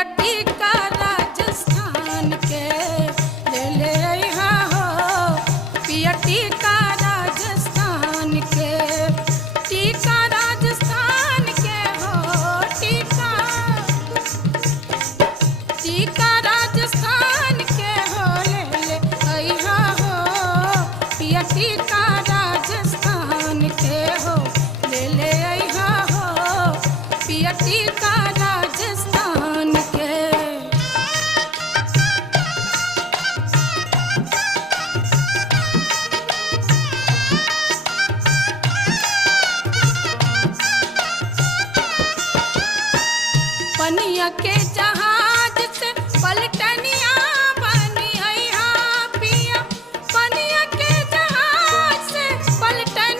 पिया टीका राजस्थान के ले ले अइहा हो पिया टीका राजस्थान के टीका राजस्थान के हो टीका टीका राजस्थान के हो ले ले अइहा हो पिया टीका राजस्थान के हो ले ले अइहा हो पिया टीका राजस्थान के। पनिया के जहाँ